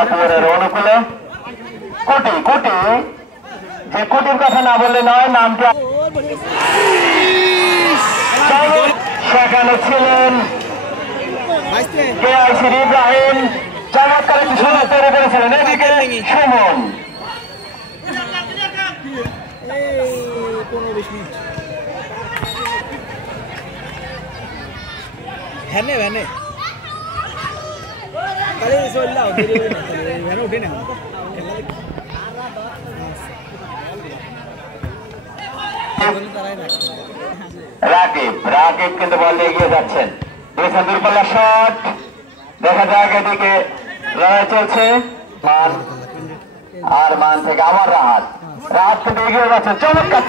অনুকূলে কোটি কোটি যে কোটির কথা না বললে নয়, নামটা সেখানে ছিলেন কেআইসির ইব্রাহিম, চমৎকার একটি সুযোগ তৈরি করেছিলেন। এদিকে সুমন রাকিব রাকিব কিন্তু বল এগিয়ে যাচ্ছেন, দূরপাল্লা শট, দেখা যাক। এদিকে লড়াই চলছে, আর মান থেকে আবার রাহাত, রাহাত কিন্তু এগিয়ে যাচ্ছে, চমৎকার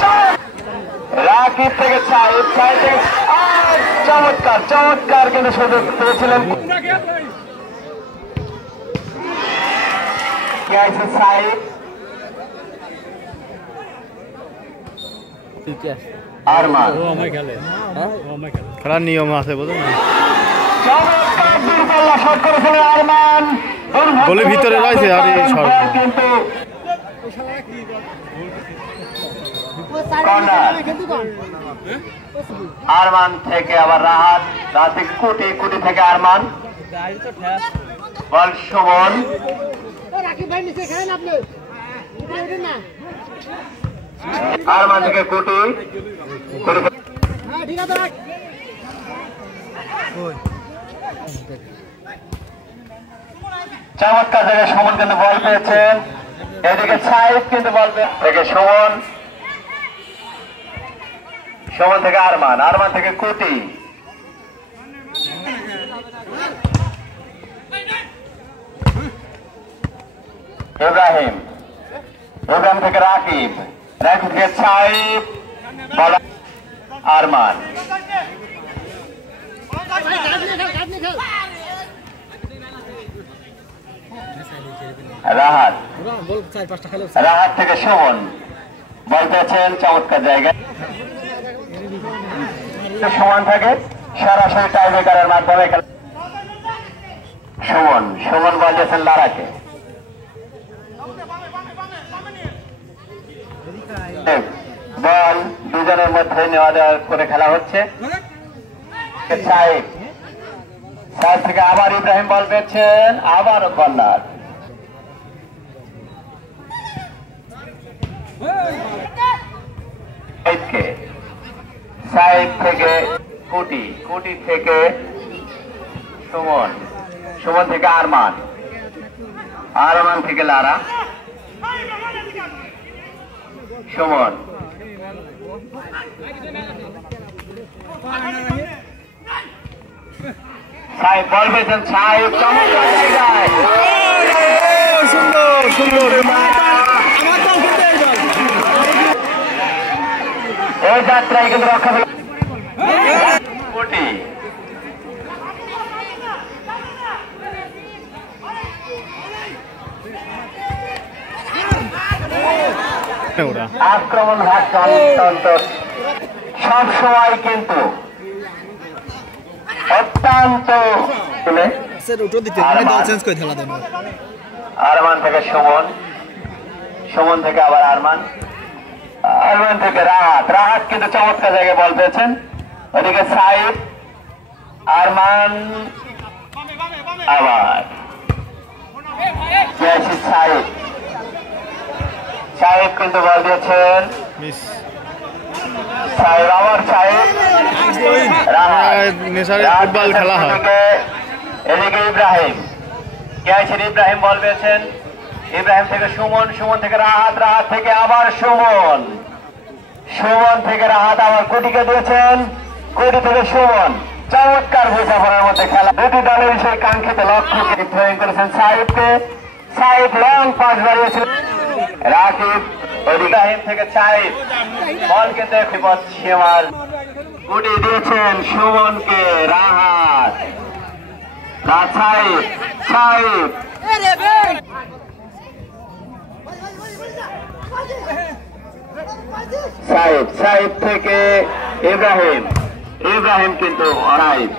রাকিব থেকে সাইদ, সাইদ থেকে চমৎকার চমৎকার কিন্তু সুযোগ পেয়েছিলেন সাইদ। আরমান খেলার নিয়ম আছে, বুঝলেন? চমৎকার দূরপাল্লা শট করেছিলেন আরমান, গোলের ভিতরে রয়েছে। আর কিন্তু আরমান থেকে আবার রাহাত, রাহাত থেকে কুটি, কুটি থেকে আরমান, বল সুমন, আরমান থেকে কুটি, চমৎকার থেকে সুমন কিন্তু বল পেয়েছেন। এদিকে সাইদ কিন্তু বল থেকে সুমন, সুমন থেকে আরমান, আরমান থেকে কুটি, ইব্রাহিম, ইব্রাহিম থেকে রাকিব, রাকিব থেকে সাইদ, বল আরমান, রাহাত, রাহাত থেকে সুমন বল পেয়েছেন, চমৎকার জায়গায় সমান থাকে, সরাসরি টাই ব্রেকারের মাধ্যমে সুমন, সুমন বল দিয়েছেন লারাকে, বল দুজনের মধ্যে নেওয়া দেওয়া করে খেলা হচ্ছে। সাইদ, সাইদ থেকে আবার ইব্রাহিম বল পেয়েছেন, আবারও কর্নার, সাইড থেকে কুটি, কুটি থেকে সুমন, সুমন থেকে আরমান, আরমান থেকে লারা, সুমন, সাহেব বল পেয়েছেন, সাহেব চমৎকার জায়গায়, সুন্দর সুন্দর এই যাত্রায় কিন্তু রক্ষা পেল কোটি, আক্রমণ ভাগ অত্যন্ত সবসময় কিন্তু অত্যন্ত আরমান থেকে সুমন, সুমন থেকে আবার আরমান, আরমান থেকে রাহাত, রাহাত কিন্তু চমৎকার জায়গায় বল পেয়েছেন। ওদিকে সাইদ, আরমান, আবার সাইদ, সাইদ কিন্তু বল দিয়েছেন, সাইদ আবার সাইদ, ফুটবল খেলা হয়। এদিকে ইব্রাহিম, কেআইসির ইব্রাহিম বল পেয়েছেন, ইব্রাহিম থেকে সুমন, সুমন থেকে রাহাত, রাহাত থেকে আবার সুমন, সুমন থেকে রাহাত আবার কোটিকে দিয়েছেন, কোটি থেকে সুমন, চমৎকার বোঝাপড়ার মধ্যে খেলা। দুটি দলের সেই কাঙ্ক্ষিত লক্ষ্য থ্রোয়িং করেছেন সাইদকে, সাইদ লং পাস বাড়িয়েছিলেন, রাকিব, ইব্রাহিম থেকে সাইদ বল কিন্তু একটি পথ সীমার কোটি দিয়েছেন সুমনকে, রাহাত, সাইদ, সাইদ, সাইদ, সাইদ থেকে ইব্রাহিম, ইব্রাহিম কিন্তু সাইদ,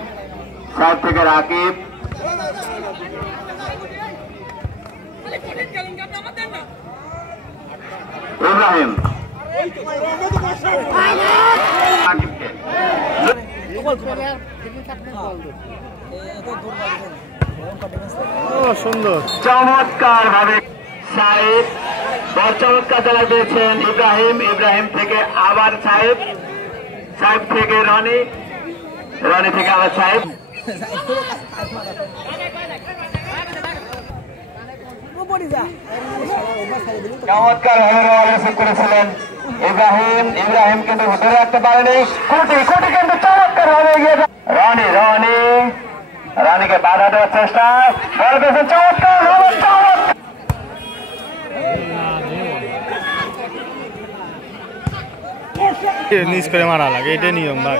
সাইদ থেকে রাকিব, ইব্রাহিম সুন্দর চমৎকার ভাবে সাহেব বল চমৎকার চালা দিয়েছেন ইব্রাহিম। ইব্রাহিম থেকে আবার সাহেব, সাহেব থেকে রনি, রনি থেকে আবার সাহেব। চমৎকার ভাবে রিসিভ করেছিলেন ইব্রাহিম। ইব্রাহিম কিন্তু ধরে রাখতে পারেনি। কোটি কোটি কিন্তু চমৎকার ভাবে এগিয়ে রনি, রনি রানীকে বাধা দেওয়ার চেষ্টা, বল পেয়েছে চমৎকার ভাবে নিচ করে মারা লাগে, এটাই নিয়ম ভাই।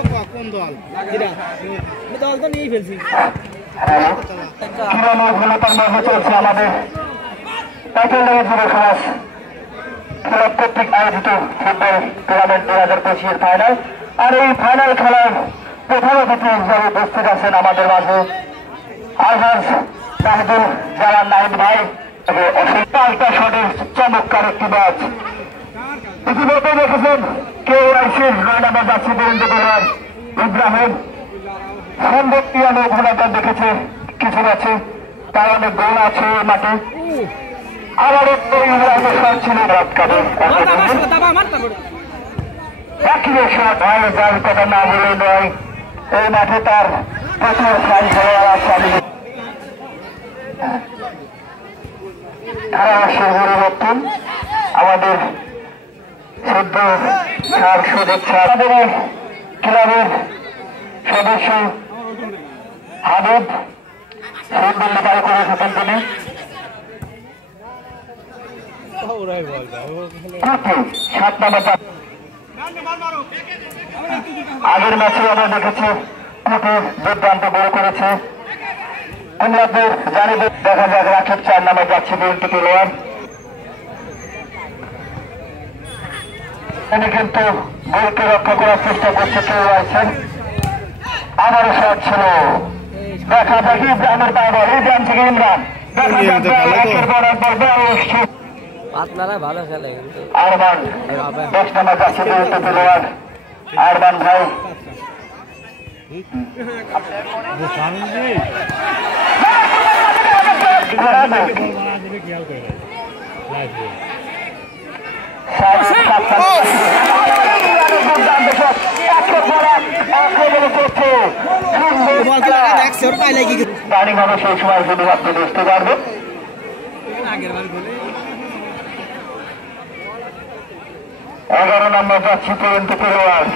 চলছে আমাদের টাইটেল যুব সমাজ ক্লাব কর্তৃক আয়োজিত ফুটবল টুর্নামেন্ট 2025 ফাইনাল। আর এই ফাইনাল খেলার প্রধান অতিথি হিসাবে উপস্থিত আছেন আমাদের মাঝে আলহাজ নাহিদুল জালাল নাহিদ ভাই। পাল্টা শটের চমৎকার একটি ম্যাচ ইতিমধ্যে দেখেছেন। কেউ আইসির 9 নম্বর যাচ্ছে পর্যন্ত করার ইব্রাহিম সম্পত্তি অনেক ঘোড়াটা দেখেছে কিছু আছে, তার অনেক গোল আছে মাঠে। আবার ইব্রাহিমের শট ছিল যার কথা না বলে নয়, এই মাঠে তার প্রচুর ফ্যান খেলোয়াড় আছে। ধারাভাষ্যের পরিবর্তন আমাদের সদ্য সার শুভেচ্ছা আমাদের ক্লাবের সদস্য হাবিব সিদ্দিল্লি বাড়ি করে থাকেন তিনি। আগের ম্যাচে আমরা দেখেছি কুটি দুর্দান্ত গোল করেছে। কুমিল্লাদের জানিয়ে দেখা যাক রাকিব 4 নাম্বার যাচ্ছে পর্যন্ত খেলোয়াড়। তিনি কিন্তু গোলকে রক্ষা করার চেষ্টা করছে কেউ আছেন। আবারও শট ছিল, দেখা যাক ইব্রাহিমের পাইবল, ইব্রাহিম থেকে ইমরান আপনারা ভালো খেলে কিন্তু আরমান 10 নাম্বার যাচ্ছে পর্যন্ত খেলোয়াড় আরমান ভাই। গাড়ি মানুষ সেই সময় শুধু আপনি বুঝতে পারবেন। 11 নম্বর যাচ্ছে পর্যন্ত খেলোয়াড়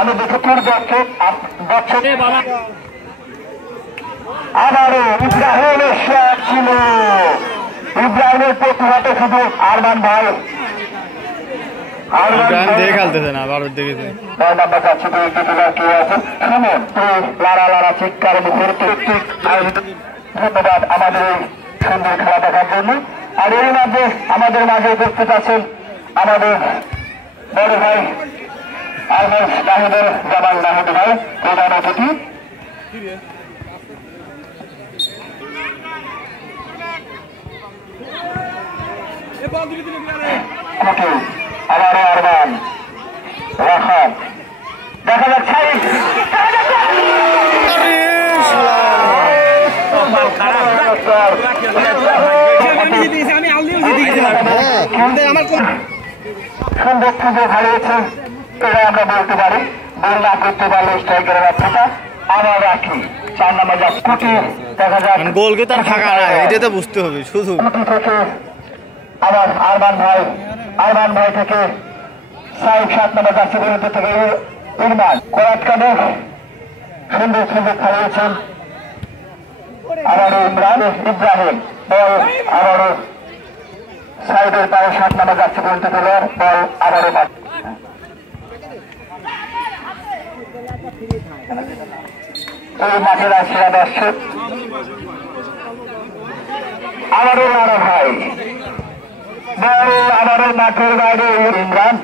আমি দেখে তোর বছরে আবারও ইব্রাহিমের শট ছিল। ইব্রাহিমের প্রতিহতে শুধু আরমান ভাই, খেলতেছে না, আবার দেখেছে 9 নম্বর যাচ্ছে কেউ আছে শুনুন লারা লারা চিৎকার মুখের ধন্যবাদ আমাদের এই সুন্দর খেলা দেখার জন্য। আর এর মাঝে আমাদের মাঝে উপস্থিত আছেন আমাদের বড় ভাই আলহাজ নাহিদুল জালাল নাহিদ ভাই, প্রধান অতিথি। আবারও আরমান রাখান, দেখা যাচ্ছে সুন্দর পুজো হারিয়েছে, এটা আমরা বলতে পারি। গোল না করতে পারলে স্ট্রাইকারের অর্থটা আবার রাখি 4 নম্বর যা কুটি, দেখা যাক গোলকে তার ফাঁকা না, এটা তো বুঝতে হবে শুধু। কুটি থেকে আবার আরমান ভাই, আরমান ভাই থেকে সাহেব 7 নম্বর যাচ্ছে পর্যন্ত থেকে ইরমান করাত কাদের সুন্দর সুন্দর হারিয়েছেন। আবারও ইমরান ইব্রাহিম বল আবারও সাইডের পায়ে 7 নম্বর যাচ্ছে পর্যন্ত খেলোয়াড়, বল আবারও এই মাঠের আশীরা দর্শক। আবারও আরো ভাই বল আবারও মাঠের বাইরে ইমরান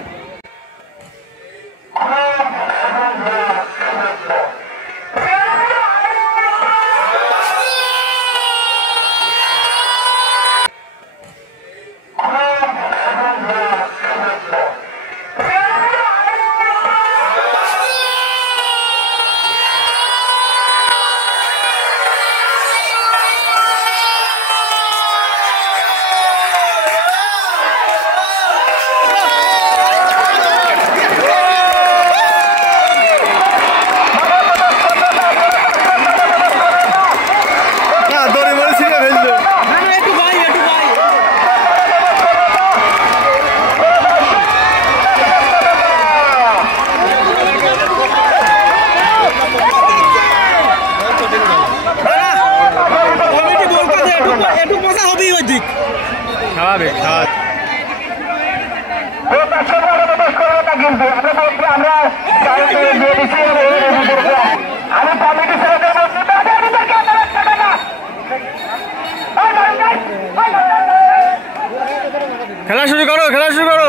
আমরা দিয়ে দিচ্ছি আমি কমিটি খেলা শুরু করো, খেলা শুরু করো।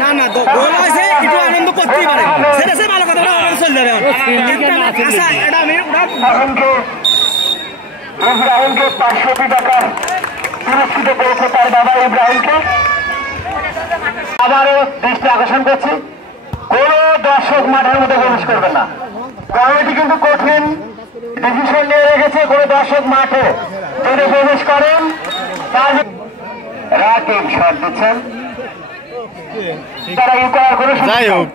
না না গোল হয়েছে একটু আনন্দ করতেই পারে সেটা সে ভালো কথা চলে যাবে এটা আমি ইব্রাহিমকে 500 টাকা পুরস্কৃত করেছে তার বাবা ইব্রাহিমকে। আবারও দৃষ্টি আকর্ষণ করছি, কোন দর্শক মাঠের মধ্যে প্রবেশ করবে না। কমিটি কিন্তু কঠিন ডিসিশন নিয়ে রেখেছে, কোন দর্শক মাঠে যদি প্রবেশ করেন তার রাকিব শট দিচ্ছেন, তারা ই করার কোনো যাই হোক,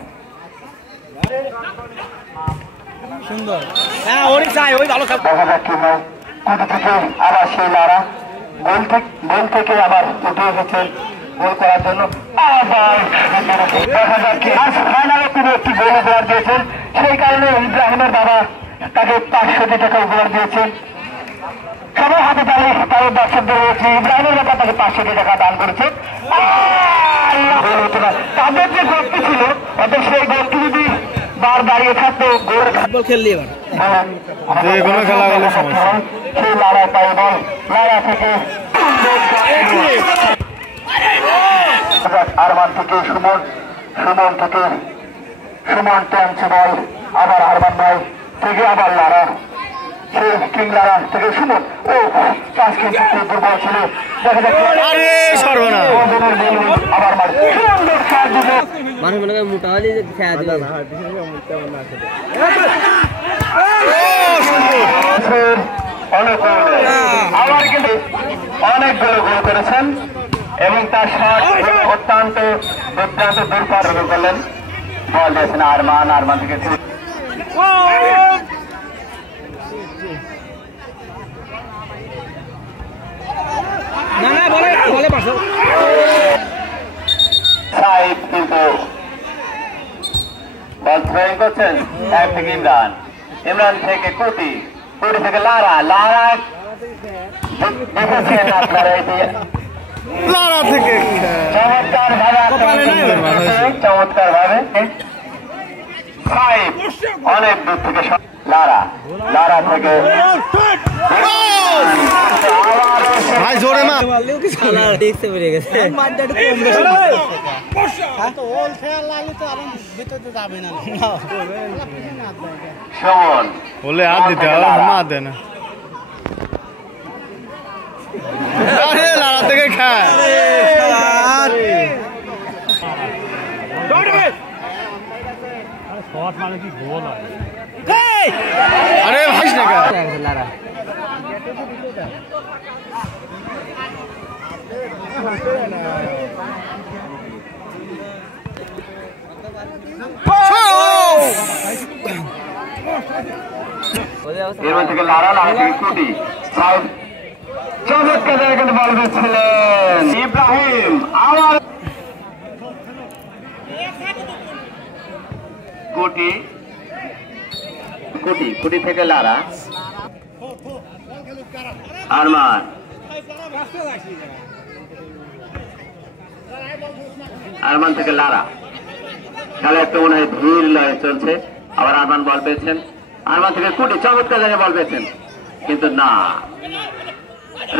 সুন্দর হ্যাঁ ওই চাই ওই ভালো দেখা যাক কি হয়। কোথা থেকে আবার সেই লারা গোল থেকে আবার উঠে এসেছেন গোল করার জন্য। আবার দেখা যাক কি ফাইনালে তিনি একটি গোল উপহার দিয়েছেন, সেই কারণে ইব্রাহিমের বাবা তাকে 500 টাকা উপহার দিয়েছেন। সবাই হাতে তালে তাদের দর্শকদের রয়েছে, ইব্রাহিমের বাবা তাকে 500 টাকা দান করেছে। তাদের যে গোলটি ছিল অর্থাৎ সেই গোলটি যদি বার দাঁড়িয়ে থাকতো গোল ফুটবল খেললি এবার যে কোনো খেলা হলে সমস্যা। সেই লারা পাই বল লারা থেকে আরমান থেকে সুমন, সুমন থেকে সুমন টানছে বল, আবার আরমান ভাই থেকে আবার লারা, সেই কিং লারা থেকে সুমন। ও পাঁচ কিন্তু দুর্বল ছিল, দেখা যাচ্ছে আরে সর্বনাশ, আবার মার সুন্দর সাহায্য মানুষ মনে করে মোটা হলে খেয়া দিবে আবার কিন্তু অনেকগুলো গোল করেছেন এবং তার শট অত্যন্ত দুর্দান্ত দূরপার করলেন। বল দিয়েছেন আরমান, আরমান থেকে না না বলে বলে পাশে সাইড কিন্তু বল থ্রোয়িং করছেন। এক থেকে ইমরান, ইমরান থেকে কুটি, কুটি থেকে লারা, লারা দেখেছেন আপনারা এটি লারা থেকে চমৎকার ভাবে চমৎকার ভাবে অনেক দূর থেকে লারা, লারা থেকে ভাই জোরে মা দেখতে পেরে গেছে সুমন বলে হাত দিতে হবে, মা দে না। আরে লারা থেকে খায়, আরে ভাইস না কা লারা এর থেকে লারা, লারা থেকে কুটি, চমৎকার জায়গায় বল দিচ্ছিলেন ইব্রাহিম। আবার কুটি, কুটি, কুটি থেকে লারা, আরমান, আরমান থেকে লারা। খেলা একটু মনে হয় ধীর লয়ে চলছে। আবার আরমান বল পেয়েছেন, আরমান থেকে কুটি চমৎকার জায়গায় বল পেয়েছেন, কিন্তু না,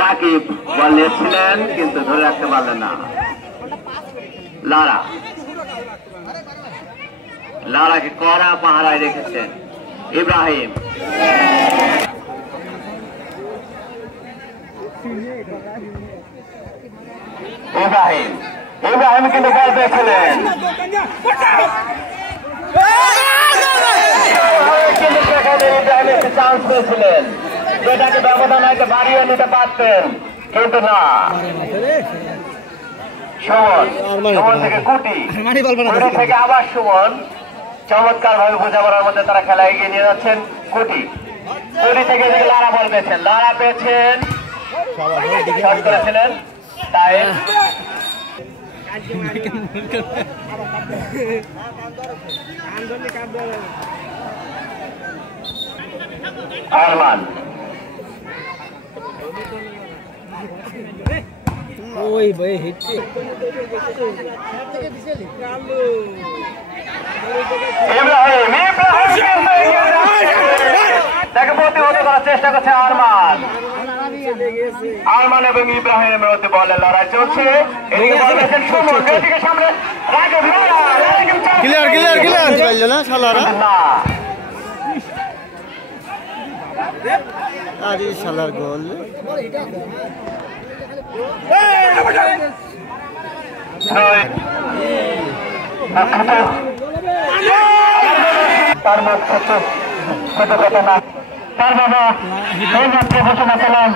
রাকিব বল নিয়েছিলেন কিন্তু ধরে রাখতে পারলেন না। লারা, লারাকে কড়া পাহারায় রেখেছেন ইব্রাহিম। ইব্রাহিম, ইব্রাহিম কিন্তু বল পেয়েছিলেন, কিন্তু সেখানে ইব্রাহিম একটি চান্স পেয়েছিলেন, যেটাকে ব্যবধান হয়তো বাড়িয়ে নিতে পারতেন, কিন্তু না। সুমন, সুমন থেকে কুটি, কুটি থেকে আবার সুমন, চমৎকার ভাবে বোঝাপড়ার মধ্যে তারা খেলা এগিয়ে নিয়ে যাচ্ছেন। কুটি, কুটি থেকে লারা বল পেয়েছেন, লারা পেয়েছেন, শট করেছিলেন তাই আরমান, ওই ভাই হিট তাকে প্রতিহত করার চেষ্টা করছে আরমান। আরমান এবং ইব্রাহিমের মধ্যে বলের লড়াই চলছে। এদিকে বল পেয়েছেন সুমন, এদিকে সামনে রাজু ক্লিয়ার ক্লিয়ার ক্লিয়ার পাইল না শালারা। আরে শালার গোল। তার মুখ ছোট ছোট কথা না, তার বাবা এই মাত্র ঘোষণা পেলাম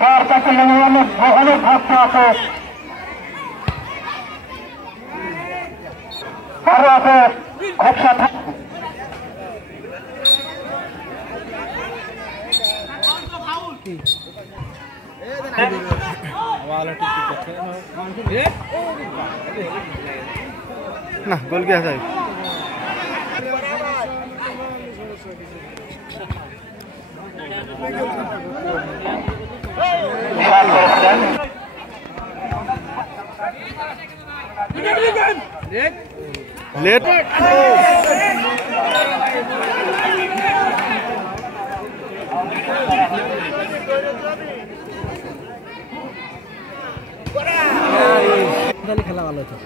তার কাছে অনেক ভক্ত আছে, আরো আছে ঘোষা না গোল কি আছে? লেট খেলা ভালো হতো,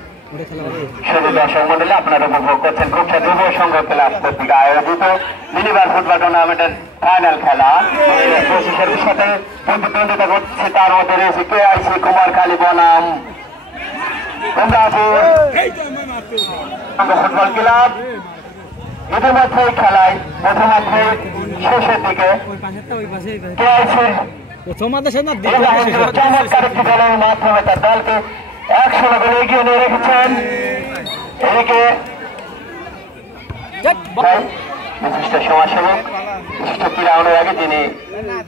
খেলা ভালো শুধু দর্শক মন্ডলী আপনারা উপভোগ করছেন খুবটা যুব সংঘ ক্লাব কর্তৃক আয়োজিত মিনিবার ফুটবল টুর্নামেন্টের ফাইনাল খেলা। পঁচিশের সাথে প্রতিদ্বন্দ্বিতা করছে, তার মধ্যে রয়েছে কেআইসি কুমারখালী বনাম ফুটবল ক্লাব। ইতিমধ্যে খেলায় প্রথমার্ধে শেষের দিকে কেআইসির চমৎকার একটি দলের মাধ্যমে তার দলকে 100 গোলে এগিয়ে নিয়ে রেখেছেন। এদিকে বিশিষ্ট সমাজসেবক, বিশিষ্ট ক্রীড়া অনুরাগী, যিনি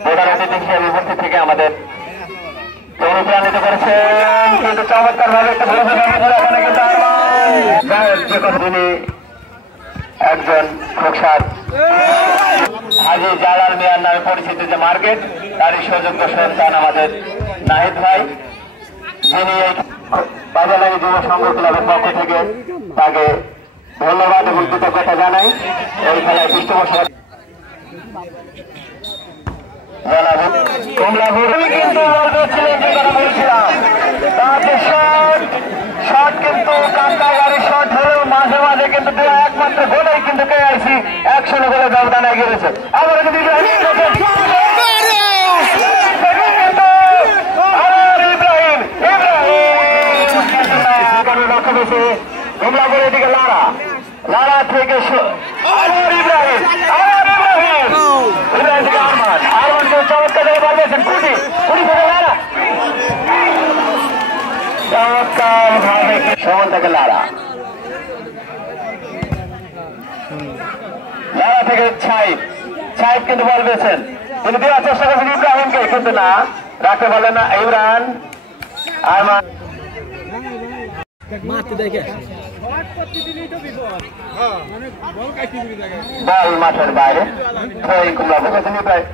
প্রধান অতিথি হিসেবে উপস্থিত থেকে আমাদের অনুপ্রাণিত করেছেন, কিন্তু চমৎকার ভাবে একটা তিনি একজন খোকসার হাজি জালাল মিয়ার নামে পরিচিত যে মার্কেট, তারই সুযোগ্য সন্তান আমাদের নাহিদ ভাই, যিনি এই বাজারলাগি যুব সংঘ ক্লাবের পক্ষ থেকে তাকে ধন্যবাদ এবং কৃতজ্ঞতা জানাই। এই খেলায় পৃষ্ঠপোষক কিন্তু বলছিলাম শট কিন্তু কান্তা গাড়ি শট হলেও মাঝে মাঝে কিন্তু একমাত্র গোলেই কিন্তু কেআইসি 100 গোলে ব্যবধানে গিয়েছে। আবার কিন্তু লক্ষ্য পেয়েছে কমলাপুরের দিকে লারা, লারা থেকে ইব্রাহিম থেকে আরমান, আরমানকে চমৎকার থেকে বল পেয়েছেন কুটি, কুটি থেকে লারা, চমৎকার ভাবে সুমন থেকে লারা, লারা থেকে ছাইব, ছাইব কিন্তু বল পেয়েছেন, তিনি দেওয়ার চেষ্টা করছেন ইব্রাহিমকে, কিন্তু না রাখতে পারলেন না ইমরান। আরমান বল মাঠের বাইরে প্রায়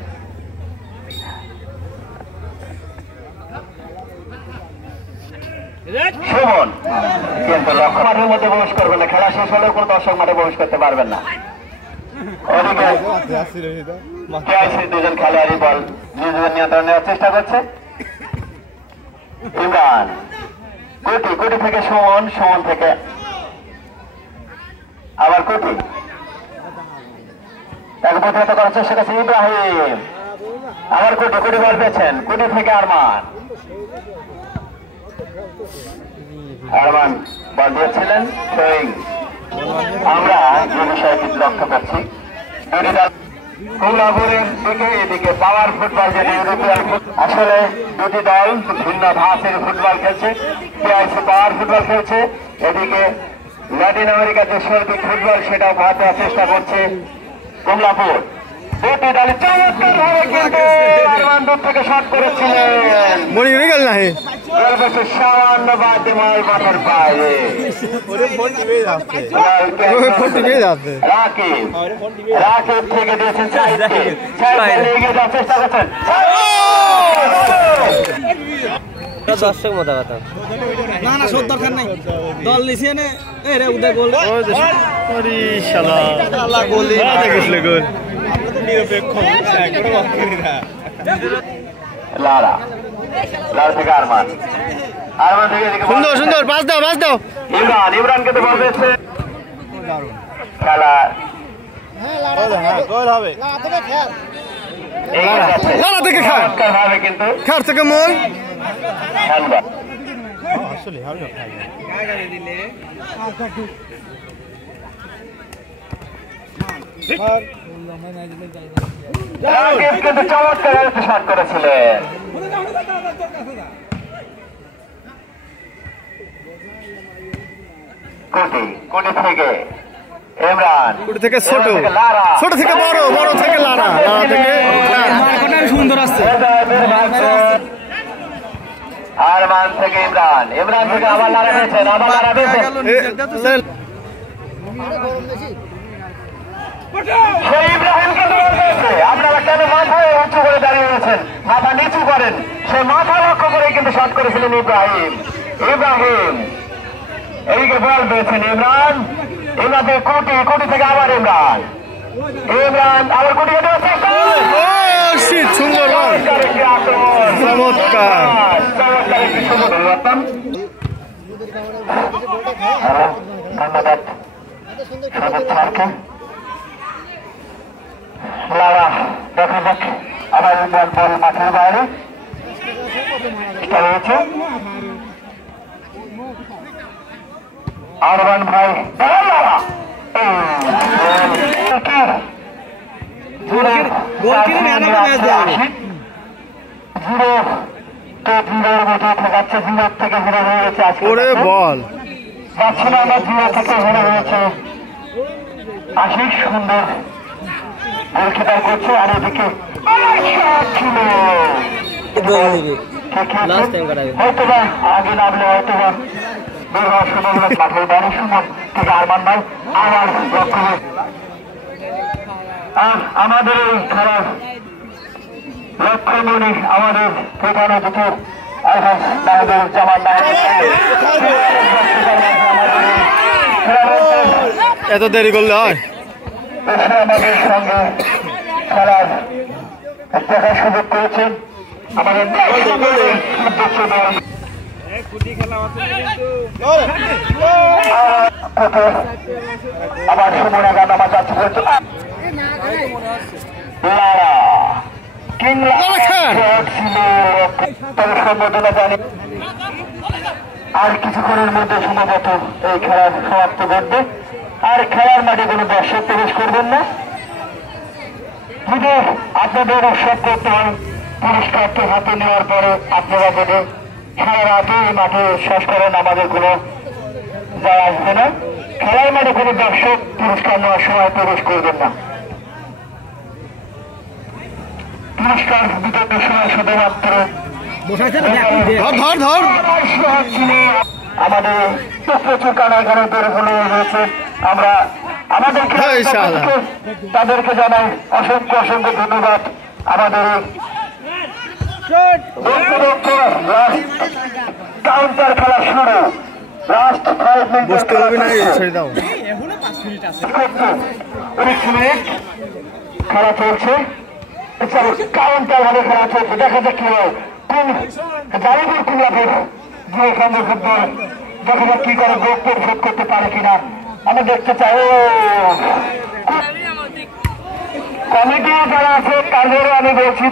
সুমন, কিন্তু লক্ষ্য মাঠের মধ্যে প্রবেশ করবেন না, খেলা শেষ হলেও কোনো দর্শক মাঠে প্রবেশ করতে পারবেন না। ওদিকে দুজন খেলোয়াড়ই বল নিজেদের নিয়ন্ত্রণ নেওয়ার চেষ্টা করছে। ইমরান কোটি, কোটি থেকে সুমন, সুমন থেকে আবার কোটি, তাকে প্রতিহত করার চেষ্টা করছে ইব্রাহিম, আবার কোটি, কোটি বল পেয়েছেন, কোটি থেকে আরমান, আরমান বল দিয়েছিলেন। আমরা যে বিষয়টি লক্ষ্য করছি কমলাপুরের দিকে, এদিকে পাওয়ার ফুটবল, যেটি ইউরোপিয়ান, আসলে দুটি দল ভিন্ন ধাঁচের ফুটবল খেলছে। কেআইসি পাওয়ার ফুটবল খেলছে, এদিকে ল্যাটিন আমেরিকার যে শৈল্পিক ফুটবল সেটাও ভাত দেওয়ার চেষ্টা করছে কমলাপুর। দুটি দলে চমৎকার ভাবে কিন্তু আরমান দূর থেকে শট করেছিলেন। মরি গেল না হে গোলপোস্টের সামান্য বাদে মাঠের বাইরে। রাকিব থেকে দিয়েছেন সাইডকে, সাইডে এগিয়ে যাওয়ার চেষ্টা করছেন। দর্শক মতো কথা না না সব দরকার নাই দল নিছে না এই রে উদয় গোল ওরে শালা শালা গোলি না দেখলে গোল লারা থেকে আরমান, আরমান থেকে এদিকে সুন্দর সুন্দর পাস দাও ইমরানকে তো বল দিয়েছে। খেলা গোল হবে এগিয়ে যাচ্ছে লারা থেকে খা চমৎকারভাবে কিন্তু খার থেকে মন খেলবা। রাকিব কিন্তু চমৎকার একটা শট করেছিলেন। কোটি থেকে ইমরান, কোটি থেকে ছোট লারা, ছোট থেকে বড় বড় থেকে লারা লারা থেকে মার্কটা সুন্দর আসছে আরমান থেকে ইমরান, ইমরান থেকে আবার লারা পেয়েছেন, আবার লারা পেয়েছেন। সেই ইব্রাহিম কিন্তু বল পেয়েছে। আপনারা কেন মাথায় উঁচু করে দাঁড়িয়ে রয়েছেন? মাথা নিচু করেন। সে মাথা লক্ষ্য করে কিন্তু শট করেছিলেন ইব্রাহিম। এদিকে বল পেয়েছেন ইমরান, ইমরান থেকে কোটি থেকে আবার ইমরান, আবার কোটি সুন্দর চমৎকার ধন্যবাদ স্যারকে। লারা দেখা যাক আবার ইমরান বল মাঠের বাইরে রয়েছে। আরমান ভাই লারা ওরে বল আশিক সুন্দর গোলকিপার করছে। আর এদিকে হয়তো বা আগে নামলে হয়তো বা বের হওয়ার সময় মাঠের বাইরে সুমন থেকে আরমান ভাই আবার আমাদের এই খেলার লক্ষ্যমণি আমাদের প্রধান অতিথি এত দেরি করলে হয়? আমাদের সঙ্গে খেলার দেখার সুযোগ করেছেন আমাদের আবার সুমন আগাম আমার যাচ্ছে সম্বোধনা জানি। আর কিছুক্ষণের মধ্যে সম্ভবত এই খেলার সমাপ্ত ঘটবে। আর খেলার মাঠে কোনো দর্শক প্রবেশ করবেন না। যদি আপনাদের উৎসব করতে হয় পুরস্কারটি হাতে নেওয়ার পরে আপনারা যদি সারা রাতে এই মাঠে উচ্ছ্বাস করেন আমাদের কোনো যায় আসবে না। খেলার মাঠে কোনো দর্শক পুরস্কার নেওয়ার সময় প্রবেশ করবেন না। পুরস্কার বিতরণের সময় শুধুমাত্র আমাদের প্রচুর কানাঘানে বের হলে রয়েছে। আমরা আমাদের তাদেরকে জানাই অসংখ্য অসংখ্য ধন্যবাদ। আমাদের কাউন্টার খেলা শুরু, লাস্ট 5 মিনিট খেলা চলছে। কাউন্টার ভাবে খেলা চলছে, দেখা যাক কি হয়। জারিদুল কুল্লাফের যে সঙ্গে ফুটবল দেখা যাক কি করে গোল পরিশোধ করতে পারে কিনা আমরা দেখতে চাই। কমিটি যারা আছে তাদেরও আমি বলছি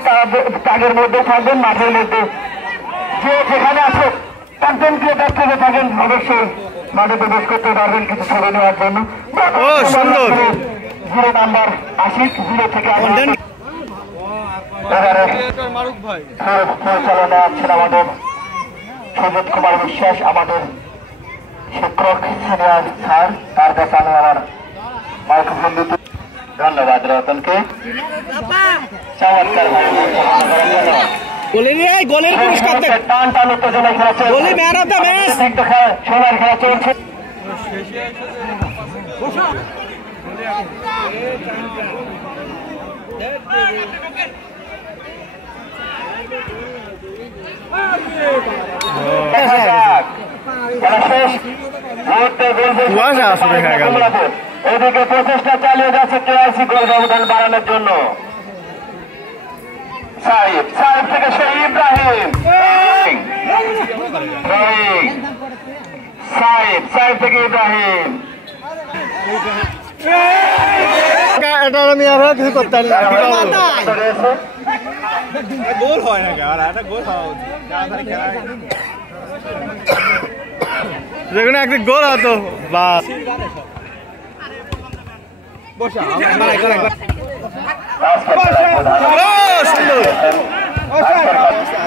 তাদের মধ্যে থাকবেন, মাঠের মধ্যে যে যেখানে আছে কন্টেন্ট ক্রিয়েটার থেকে থাকেন অবশ্যই মাঠে প্রবেশ করতে পারবেন কিছু ছবি নেওয়ার জন্য। 0 নাম্বার আশিক 0 থেকে পরিচালনা আছেন আমাদের সুজিত কুমার বিশ্বাস, আমাদের শিক্ষক সিনিয়র স্যার। তার কাছে আমি আমার মাইক্রোফোন দিতে ধন্যবাদ রতনকে, চমৎকার ভাবে গোলের পুরস্কার দেখ। টান টান উত্তেজনায় খেলা চলছে, গোলে ম্যান অফ দ্য ম্যাচ। সোনার খেলা চলছে। খেলা শেষ মুহূর্তে কুয়াশা আসলে হয়ে গেল। এদিকে প্রচেষ্টা চালিয়ে যাচ্ছে কেআইসি গোল ব্যবধান বাড়ানোর জন্য। সাইদ থেকে সেই ইব্রাহিম, সাইদ থেকে ইব্রাহিম, এটা আমি আর কিছু করতে পারি না। গোল হয় না আর একটা গোল হওয়া উচিত। যেখানে একটা গোল হতো বা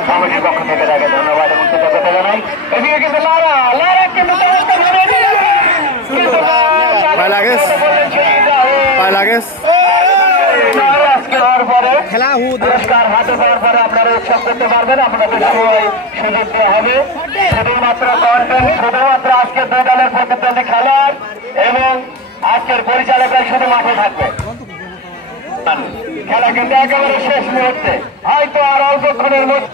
কমিটির পক্ষ থেকে তাকে ধন্যবাদ এবং কৃতজ্ঞতা জানাই। এদিকে কিন্তু লারা কিন্তু পুরস্কার হাতে পাওয়ার পরে আপনারা উৎসব করতে পারবেন, আপনাদের সময় সুযোগ দেওয়া হবে। শুধুমাত্র কন্টেন্ট, শুধুমাত্র আজকের দুই দলের প্রতিদ্বন্দ্বী খেলোয়াড় এবং আজকের পরিচালকরা শুধু মাঠে থাকবে। খেলা কিন্তু একেবারে শেষ মুহূর্তে, হয়তো আর অল্পক্ষণের মধ্যে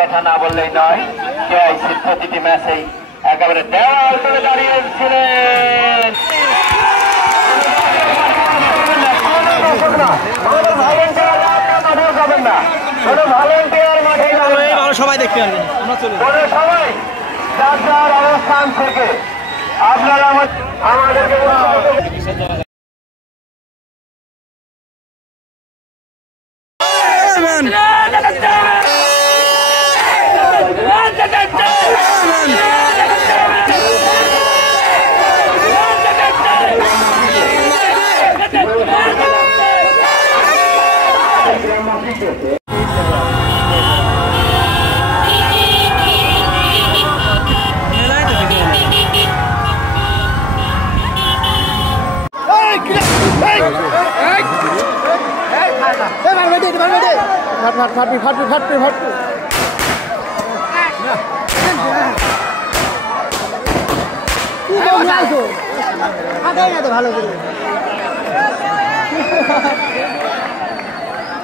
কথা না বললেই নয়। কেআইসি প্রতিটি ম্যাচেই একেবারে দেওয়াল তুলে দাঁড়িয়েছিলেন। সবাই দেখতে পারবেন, সবাই যার যার অবস্থান থেকে আপনারা আমাদেরকে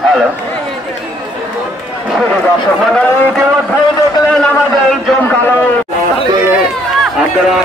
হ্যালো, শুধু দর্শক মন্ডলী ইতিমধ্যে দেখলেন আমাদের জমকালো। আপনারা